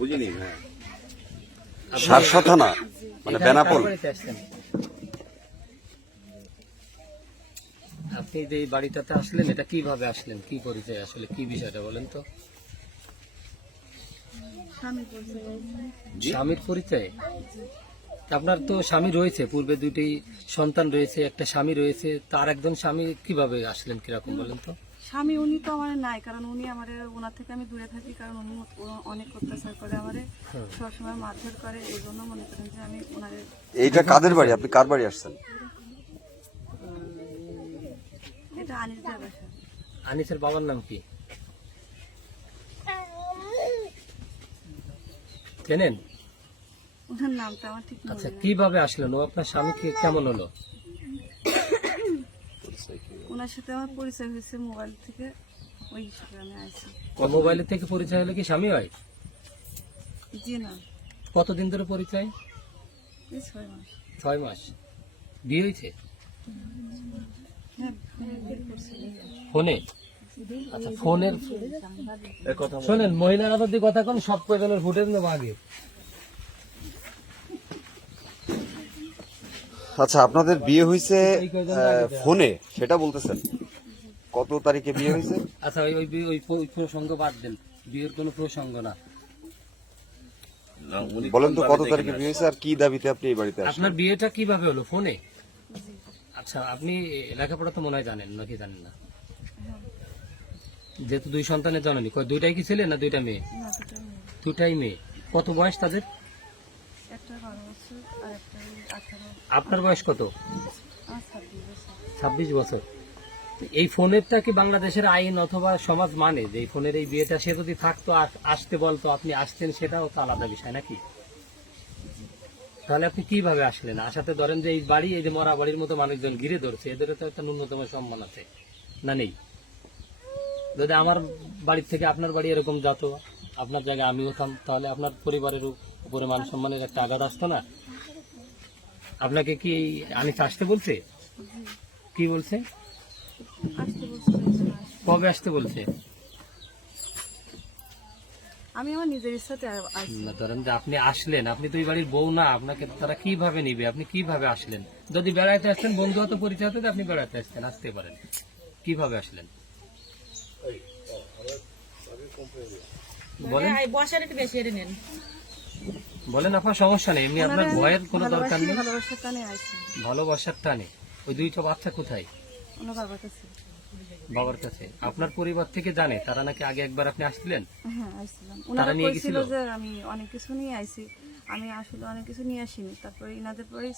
বুঝিনি? হ্যাঁ সারসা থানা মানে বেনাপোল? আপনি যে এই বাড়িটাতে আসলেন এটা কীভাবে আসলেন? কি পরিচয় আসলে? কি বিষয়টা বলেন তো? স্বামীর পরিচয়। আপনার তো স্বামী রয়েছে পূর্বে দুটি সন্তান রয়েছে একটা স্বামী রয়েছে তার একজন স্বামী কীভাবে আসলেন কীরকম বলেন তো? স্বামী উনি তো আমার নাই কারণ উনি আমার ওনার থেকে আমি দূরে থাকি কারণ উনি অনেক অত্যাচার করে আমারে সবসময় মারধর করে এই জন্য মনে করেন যে আমি ওনারে এইটা কাদের বাড়ি? আপনি কার বাড়ি আসছেন? এটা আনিস দেওয়ার বাসা। আনিসের বাবার নাম কি? চেনেন? ওনার নামটা আমার ঠিক মনে আচ্ছা কীভাবে আসলেন? ও আপনার স্বামী কি কেমন হলো? ওনার সাথে আমার পরিচয় হয়েছে মোবাইল থেকে ওই আমি ও মোবাইলের থেকে পরিচয় হলে কি স্বামী হয়? জি না। কতদিন ধরে পরিচয়? এই ছয় মাস। ছয় মাস। বিয়ে হয়েছে? হ্যাঁ। ফোনে? আচ্ছা ফোনের শোনেন মহিলারা যদি কথা কোন সব কয়জনের ফুটেজ নেব আগে। আচ্ছা আপনাদের বিয়ে হয়েছে ফোনে সেটা বলতেছেন। কত তারিখে বিয়ে হয়েছে আচ্ছা ওই ওই ওই প্রসঙ্গ বাদ দেন। বিয়ের কোনো প্রসঙ্গ না। বলেন তো কত তারিখে বিয়ে হয়েছে আর কি দাবিতে আপনি এই বাড়িতে আসেন আপনার বিয়েটা কীভাবে হলো ফোনে? আচ্ছা আপনি লেখাপড়া তো মনে হয় জানেন নাকি জানেন না? যেহেতু দুই সন্তানের জননী কয় দুইটাই কি ছেলে না দুইটা মেয়ে? না দুটো মেয়ে। দুটাই মেয়ে। কত বয়স তাদের একটা বারো বছর আর একটা ওই আঠারো আপনার বয়স কত? ছাব্বিশ বছর। এই ফোনেরটা কি বাংলাদেশের আইন অথবা সমাজ মানে যে এই ফোনের এই বিয়েটা? সে যদি থাকতো আসতে বলতো আপনি আসতেন সেটাও তো আলাদা বিষয় নাকি? তাহলে আপনি কীভাবে আসলেন? আসাতে ধরেন যে এই বাড়ি এই যে মরা বাড়ির মতো মানুষজন ঘিরে ধরছে এদের তো একটা ন্যূনতম সম্মান আছে না নেই? যদি আমার বাড়ির থেকে আপনার বাড়ি এরকম যত আপনার জায়গায় আমি হতাম তাহলে আপনার পরিবারের উপরে মান সম্মানের একটা আঘাত আসতো না? আপনাকে কি আমি আসতে বলছে? কি বলছে। কবে আসতে বলছে? আমি আমার নিজের ইচ্ছাতে ধরেন যে আপনি আসলেন আপনি তো এই বাড়ির বউ না আপনাকে তারা কীভাবে নিবে? আপনি কীভাবে আসলেন? যদি বেড়াইতে আসতেন বন্ধু হতো পরিচয় হতো আপনি বেড়াতে আসতেন আসতে পারেন। কীভাবে আসলেন? বলেন। বসার একটু বেশি এটা নেন। বলেন আপনার সমস্যা নেই। এমনি আপনার ভয়ের কোনো দরকার নেই। ভালোবাসার টানে। ওই দুইটা বাচ্চা কোথায়? বাবার কাছে। আপনার পরিবার থেকে জানে। তারা নাকি আগে একবার আপনি আসছিলেন? হ্যাঁ আসছিলাম। ওনারা নিয়ে গেছিল? যে আমি অনেক কিছু নিয়ে আইছি। আমি আসলে অনেক কিছু নিয়ে আসিনি। তারপরে ইনাদের পরেই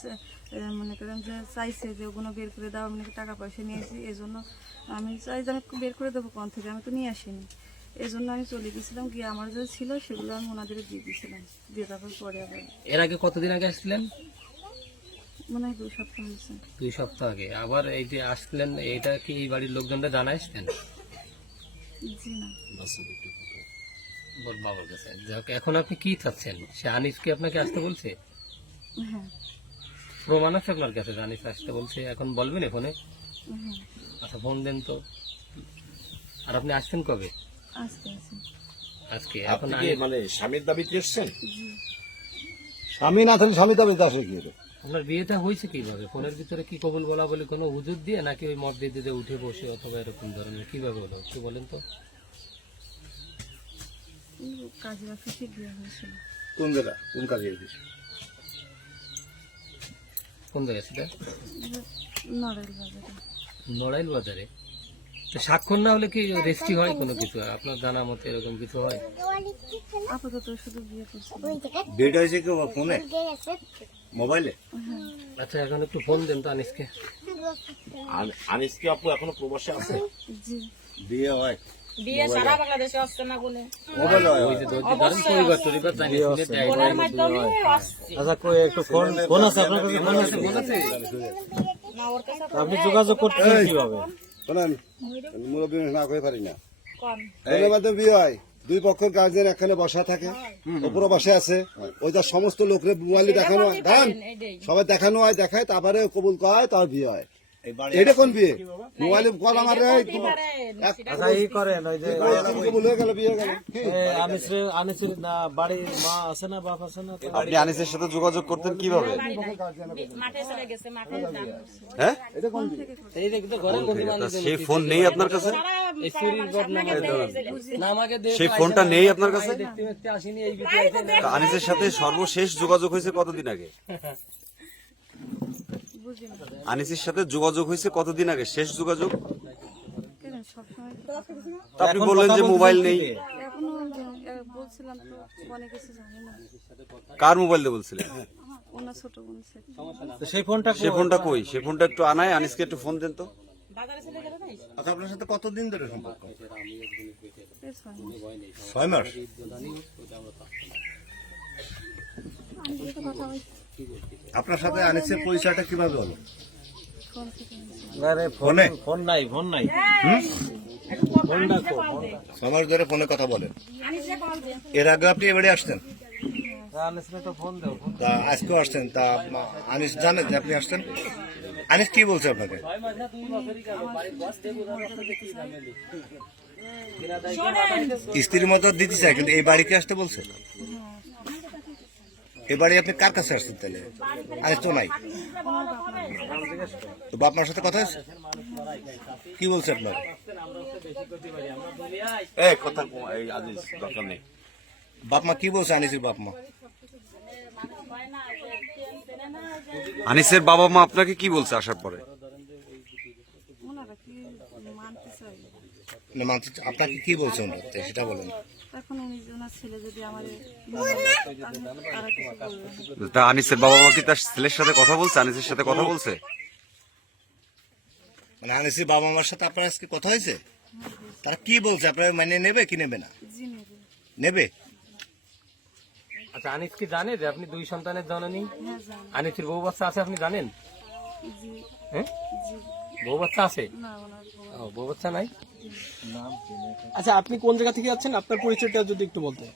মনে করেন যে চাইছে যে ওগুলো বের করে দাও। আমি টাকা পয়সা নিয়েছি এই জন্য আমি চাই যে আমি বের করে দেবো কোন থেকে। আমি তো নিয়ে আসিনি। এই জন্য আমি চলে গেছিলাম গিয়ে আমার যে ছিল সেগুলো আমি ওনাদের দিয়ে দিয়েছিলাম। দিয়ে তারপর পরে আবার এর আগে কতদিন আগে আসছিলেন? মনে হয় দুই সপ্তাহ হয়েছে। দুই সপ্তাহ আগে। আবার এই যে আসলেন এটা কি এই বাড়ির লোকজনরা জানাইছেন জি না। বাবার কাছে। যাক এখন আপনি কি চাচ্ছেন? সে আনিস কি আপনাকে আসতে বলছে? হ্যাঁ। প্রমাণ আছে আপনার কাছে আনিস আসতে বলছে? এখন বলবেন ফোনে? হ্যাঁ। আচ্ছা ফোন দেন তো। আর আপনি আসছেন কবে? আজকে আজকে আপনি কি মানে স্বামীর দাবিতে এসছেন? স্বামী না থাকলে স্বামী তবে আসে কি আপনার বিয়েটা হয়েছে কীভাবে? ফোনের ভিতরে কি কবুল বলা বলে কোনো হুজুর দিয়ে নাকি ওই মব দিয়ে দিয়ে উঠে বসে অথবা এরকম ধরনের? কীভাবে হলো? একটু বলেন তো। কাজের অফিসে গিয়ে হয়েছিল কোন জায়গা? কোন কাজে এসেছে কোন জায়গায় সেটা? নড়াইল বাজারে? স্বাক্ষর না হলে কি রেজিস্ট্রি হয় কোনো কিছু? আপনার জানা মতে এরকম কিছু হয়? আপাতত শুধু বিয়ে বিয়েটা হয়েছে কি ফোনে মোবাইলে আচ্ছা এখন একটু ফোন দেন তো আনিসকে। আন- আনিস আপু এখনও প্রবাসে আছে? জি। বিয়ে হয়। বিয়ে সারা বাংলাদেশে আসছে না বলে। মোবাইলে হয়। ওই যে ধরেন পরিবার টরিবার জানিয়ে শুনে দেয় ফোনের মাধ্যমে আচ্ছা কই একটু ফোন ফোন আছে আপনার কাছে ফোন আছে। মনে আছে? না ওর কাছে আপনি যোগাযোগ করতে কীভাবে? শোনেন মুরব্বী না করে পারি না। মাধ্যমে বিয়ে হয় দুই পক্ষের গার্জেন এখানে বসা থাকে উপরে বসে আছে। ওইটা সমস্ত লোকরে মোবাইলে দেখানো হয়। গান সবাই দেখানো হয় দেখায় তারপরে কবুল করা হয় তার বিয়ে হয়। এটা কোন বিয়ে? মোবাইলে কল আমার আনিসের আনিসের না বাড়ির মা আছে না বাপ আছে না? আপনি আনিসের সাথে যোগাযোগ করতেন কীভাবে? মাঠে চলে গেছে মাঠে যান। হ্যাঁ? সেই ফোন নেই আপনার কাছে? এই চুরির ঘটনা না আমাকে দেখে সেই ফোনটা নেই আপনার কাছে? আনিসের সাথে সর্বশেষ যোগাযোগ হয়েছে কতদিন আগে? আনিসের সাথে যোগাযোগ হয়েছে কতদিন আগে? শেষ যোগাযোগ? আপনি বললেন যে মোবাইল নেই। কার মোবাইল দিয়ে বলছিলেন? সেই ফোনটা সে ফোনটা কই? সে ফোনটা একটু আনায় আনিসকে একটু ফোন দেন তো। আচ্ছা আপনার সাথে কতদিন ধরে সম্পর্ক? ছয় মাস? আপনার সাথে আনিসের পরিচয়টা কীভাবে হলো? Phone phone? নাই ফোন নাই। মাস ধরে ফোনে কথা বলেন। এর আগে আপনি এবারে আসতেন? ফোন দাও তা আজকেও আসছেন তা আনিস জানে যে আপনি আসতেন আনিস কি বলছে আপনাকে? স্ত্রীর মতো দিতে চাই কিন্তু এই বাড়িতে আসতে বলছে? এই বাড়ি আপনি কার কাছে আসছেন তাহলে? আনিস তো নাই। তো বাপ মার সাথে কথা হয়েছে? কি বলছে আপনার? এই কথা দরকার নেই। বাপ মা কি বলছে আনিসের বাপ মা? আনিসের বাবা মা আপনাকে কি বলছে আসার পরে? ওনারা কি মানতে চাই না, মানতে- আপনাকে কি বলছে সেটা বলেন। এখন ছেলে যদি আমার। তা আনিসের বাবা মা কি তার ছেলের সাথে কথা বলছে? আনিসের সাথে কথা বলছে? মানে আনিসের বাবা মার সাথে আপনার আজকে কথা হয়েছে? তারা কি বলছে? আপনার মানে নেবে কি নেবে না? নেবে। নেবে? আচ্ছা আনিস কি জানে যে আপনি দুই সন্তানের জননী? হ্যাঁ জানি। আনিসের বউ বাচ্চা আছে আপনি জানেন? হ্যাঁ? জি। বউ বাচ্চা আছে বউ ও, বউ বাচ্চা নাই আচ্ছা আপনি কোন জায়গা থেকে যাচ্ছেন? আপনার পরিচয়টা যদি একটু বলতেন।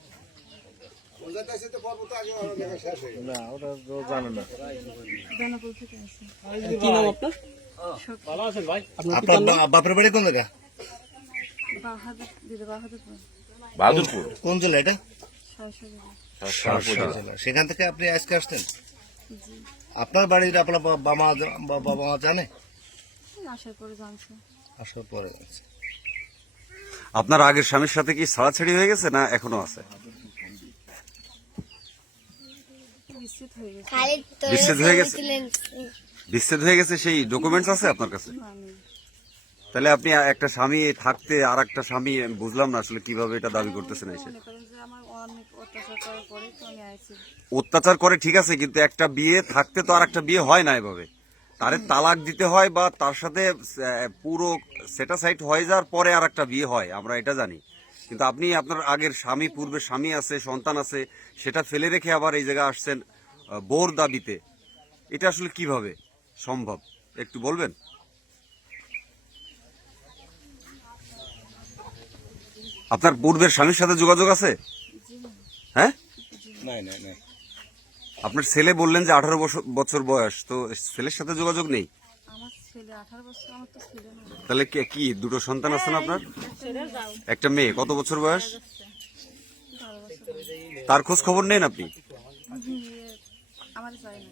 না ওটা তো না। জনপদ থেকে আছে কি নাম আপনার? ভালো আছেন ভাই? আপনার বাপের বাড়ি কোন জায়গা? বাহাদুর বাহাদুরপুর। কোন জেলা এটা। সেখান থেকে আপনি আজকে আসতেন আপনার বাড়ির আপনার বাবা মা বাবা মা জানে? আসার পরে জানছে? আসার পরে জানছে। আপনার আগের স্বামীর সাথে কি ছাড়াছাড়ি হয়ে গেছে না এখনও আছে? হয়ে গেছে। বিচ্ছেদ হয়ে গেছে? বিচ্ছেদ হয়ে গেছে সেই ডকুমেন্টস আছে আপনার কাছে? তাহলে আপনি একটা স্বামী থাকতে আর একটা স্বামী বুঝলাম না আসলে কীভাবে এটা দাবি করতেছেন এসে। অত্যাচার করে ঠিক আছে কিন্তু একটা বিয়ে থাকতে তো আর একটা বিয়ে হয় না এভাবে। তারে তালাক দিতে হয় বা তার সাথে পুরো সেটা সাইট হয়ে যাওয়ার পরে আর একটা বিয়ে হয় আমরা এটা জানি। কিন্তু আপনি আপনার আগের স্বামী পূর্বে স্বামী আছে সন্তান আছে সেটা ফেলে রেখে আবার এই জায়গায় আসছেন বোর দাবিতে। এটা আসলে কীভাবে সম্ভব? একটু বলবেন? আপনার পূর্বের স্বামীর সাথে যোগাযোগ আছে? হ্যাঁ? নাই নাই নাই। আপনার ছেলে বললেন যে আঠারো বছর বয়স তো ছেলের সাথে যোগাযোগ নেই? তাহলে কে- কি দুটো সন্তান আছে না আপনার? একটা মেয়ে কত বছর বয়স? তার খোঁজ খবর নেন আপনি? আমার চাই না